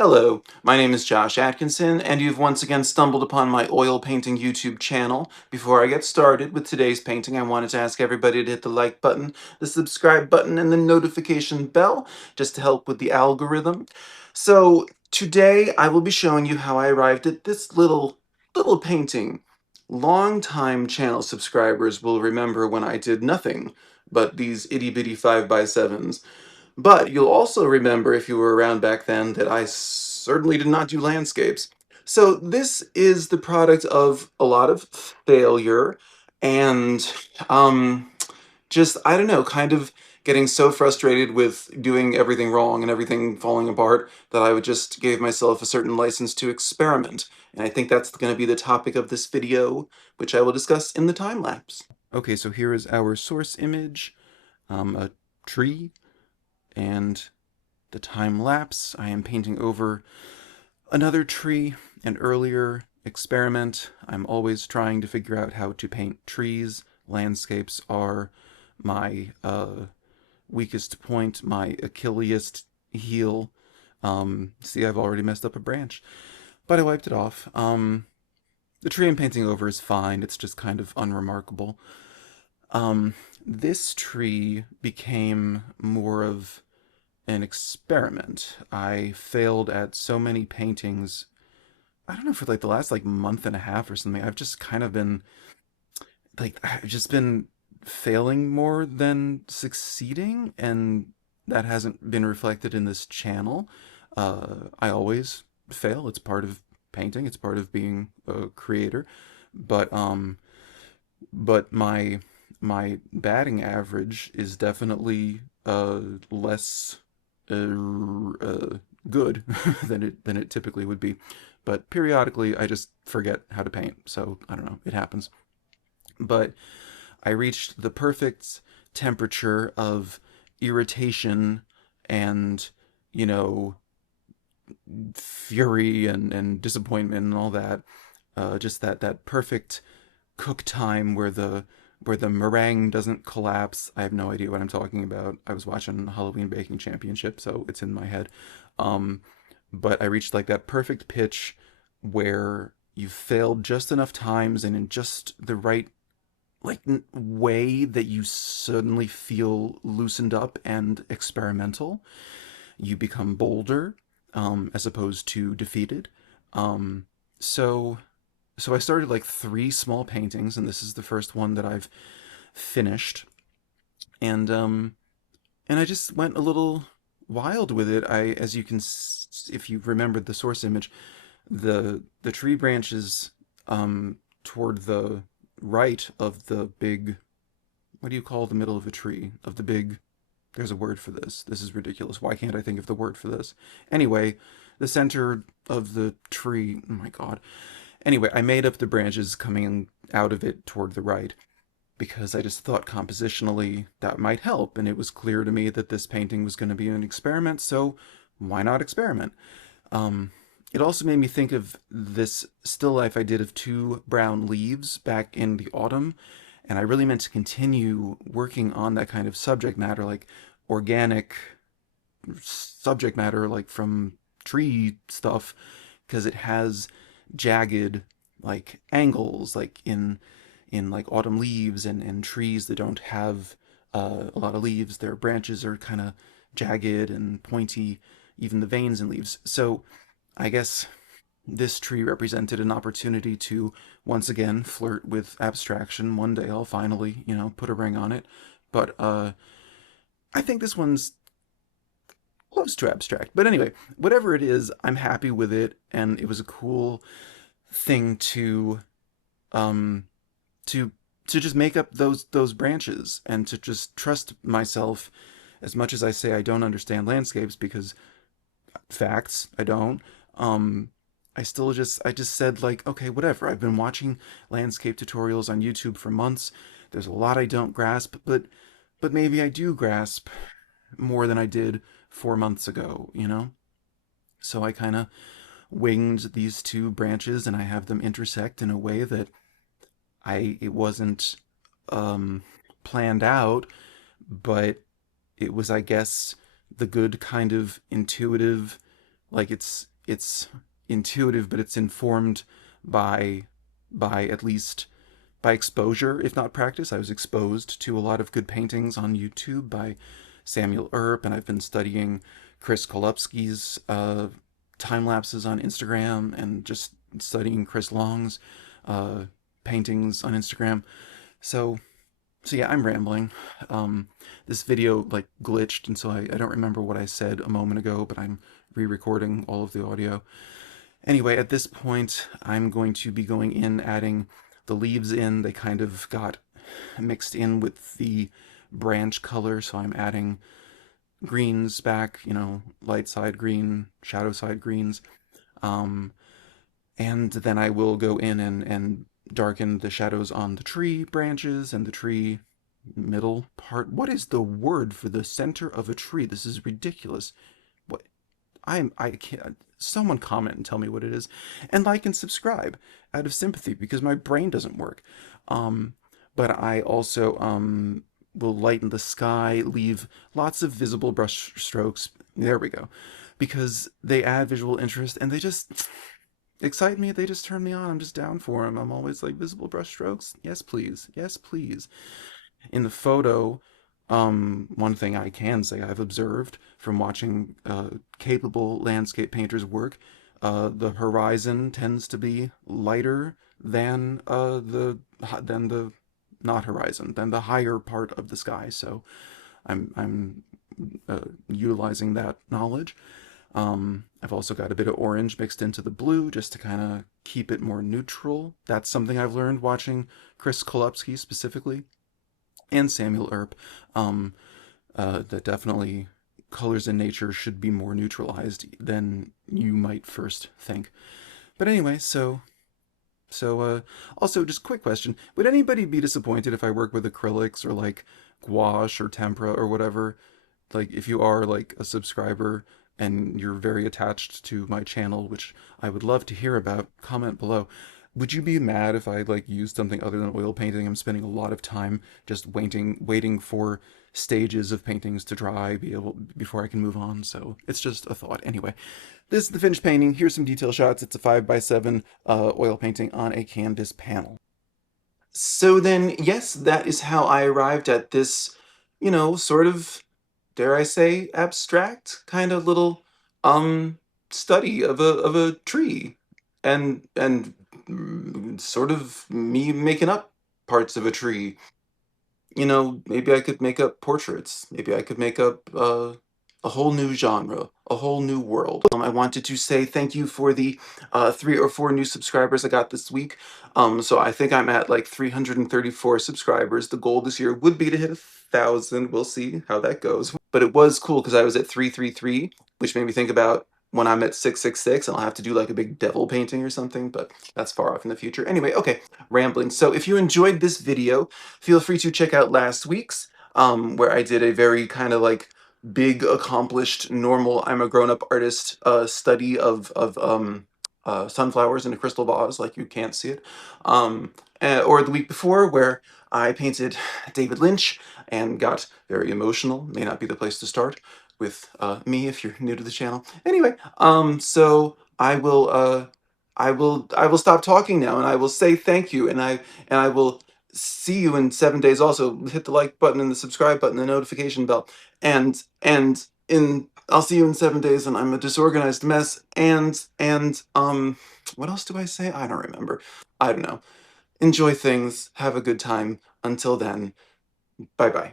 Hello, my name is Josh Atkinson, and you've once again stumbled upon my oil painting YouTube channel. Before I get started with today's painting, I wanted to ask everybody to hit the like button, the subscribe button, and the notification bell, just to help with the algorithm. So, today I will be showing you how I arrived at this little painting. Long-time channel subscribers will remember when I did nothing but these itty-bitty 5x7s. But you'll also remember, if you were around back then, that I certainly did not do landscapes. So this is the product of a lot of failure and just, I don't know, kind of getting so frustrated with doing everything wrong and everything falling apart that I would just gave myself a certain license to experiment. And I think that's going to be the topic of this video, which I will discuss in the time lapse. Okay, so here is our source image, a tree, and the time lapse. I am painting over another tree, an earlier experiment. I'm always trying to figure out how to paint trees. Landscapes are my weakest point, my Achilles heel. See, I've already messed up a branch, but I wiped it off. The tree I'm painting over is fine. It's just kind of unremarkable. This tree became more of an experiment. I failed at so many paintings. I don't know, for like the last like month and a half or something. I've just kind of been I've just been failing more than succeeding, and that hasn't been reflected in this channel. I always fail. It's part of painting. It's part of being a creator. But but my batting average is definitely less good than it typically would be. But periodically, I just forget how to paint. So I don't know. It happens. But I reached the perfect temperature of irritation and, you know, fury and disappointment and all that. Just that perfect cook time where the meringue doesn't collapse. I have no idea what I'm talking about. I was watching Halloween Baking Championship, so it's in my head. Um, but I reached like that perfect pitch where you failed just enough times and in just the right way that you suddenly feel loosened up and experimental. You become bolder, as opposed to defeated. Um, so so I started like three small paintings, and this is the first one that I've finished. And I just went a little wild with it. As you can, if you remembered the source image, the tree branches toward the right of the big. What do you call the middle of a tree? Of the big. There's a word for this. This is ridiculous. Why can't I think of the word for this? Anyway, the center of the tree. Oh my god. Anyway, I made up the branches coming out of it toward the right because I just thought compositionally that might help, and it was clear to me that this painting was going to be an experiment, so why not experiment? It also made me think of this still life I did of two brown leaves back in the autumn, and I really meant to continue working on that kind of subject matter, like organic subject matter, like from tree stuff, because it has jagged like angles, like in like autumn leaves and trees that don't have a lot of leaves. Their branches are kind of jagged and pointy, even the veins in leaves. So I guess this tree represented an opportunity to once again flirt with abstraction. One day I'll finally, put a ring on it. But I think this one's close to abstract. But anyway, whatever it is, I'm happy with it, and it was a cool thing um to to just make up those branches and to just trust myself. As much as I say I don't understand landscapes, because facts, I don't. Um, I just said, like, okay, whatever. I've been watching landscape tutorials on YouTube for months. There's a lot I don't grasp, but maybe I do grasp more than I did 4 months ago, you know? So I kind of winged these two branches, and I have them intersect in a way that it wasn't um planned out, but it was, I guess, the good kind of intuitive like it's intuitive, but it's informed by at least by exposure, if not practice. I was exposed to a lot of good paintings on YouTube by Samuel Earp, and I've been studying Chris Kolupski's time lapses on Instagram, and just studying Chris Long's uh, paintings on Instagram. So, yeah, I'm rambling. Um, this video like glitched, and so I don't remember what I said a moment ago, but I'm re-recording all of the audio. Anyway, at this point, I'm going to be going in, adding the leaves in. They kind of got mixed in with the branch color, so I'm adding greens back, light side green, shadow side greens. Um, and then I will go in and darken the shadows on the tree branches and the tree middle part. What is the word for the center of a tree? This is ridiculous. What I can't. Someone comment and tell me what it is, and like and subscribe out of sympathy because my brain doesn't work. Um, but I also will lighten the sky, leave lots of visible brush strokes. There we go, because they add visual interest and they just excite me. They just turn me on. I'm just down for them. I'm always like, visible brush strokes. Yes, please. Yes, please. In the photo, one thing I can say I've observed from watching capable landscape painters work, the horizon tends to be lighter than the not horizon, than the higher part of the sky. So I'm utilizing that knowledge. I've also got a bit of orange mixed into the blue just to kind of keep it more neutral. That's something I've learned watching Chris Kolupski specifically, and Samuel Earp, um, that definitely colors in nature should be more neutralized than you might first think. But anyway, also just quick question: would anybody be disappointed if I work with acrylics or like gouache or tempera or whatever? Like, if you are like a subscriber and you're very attached to my channel, which I would love to hear about, comment below. Would you be mad if I like used something other than oil painting? I'm spending a lot of time just waiting for stages of paintings to dry before I can move on. So it's just a thought. Anyway, this is the finished painting. Here's some detail shots. It's a 5x7 oil painting on a canvas panel. So then, yes, that is how I arrived at this, sort of, dare I say, abstract kind of little um study of a tree, and sort of me making up parts of a tree. Maybe I could make up portraits. Maybe I could make up a whole new genre, a whole new world. I wanted to say thank you for the 3 or 4 new subscribers I got this week. So I think I'm at like 334 subscribers. The goal this year would be to hit 1,000. We'll see how that goes. But it was cool because I was at 333, which made me think about when I'm at 666, and I'll have to do like a big devil painting or something, but that's far off in the future. Anyway, okay, rambling. So if you enjoyed this video, feel free to check out last week's, where I did a very kind of like big, accomplished, normal, I'm a grown-up artist study of sunflowers in a crystal vase, like you can't see it. Or the week before, where I painted David Lynch and got very emotional. May not be the place to start with me if you're new to the channel. Anyway, so I will stop talking now, and I will say thank you, and I will see you in 7 days. Also, hit the like button and the subscribe button, the notification bell, and in I'll see you in 7 days. And I'm a disorganized mess. And what else do I say? I don't remember. I don't know. Enjoy things. Have a good time. Until then, bye bye.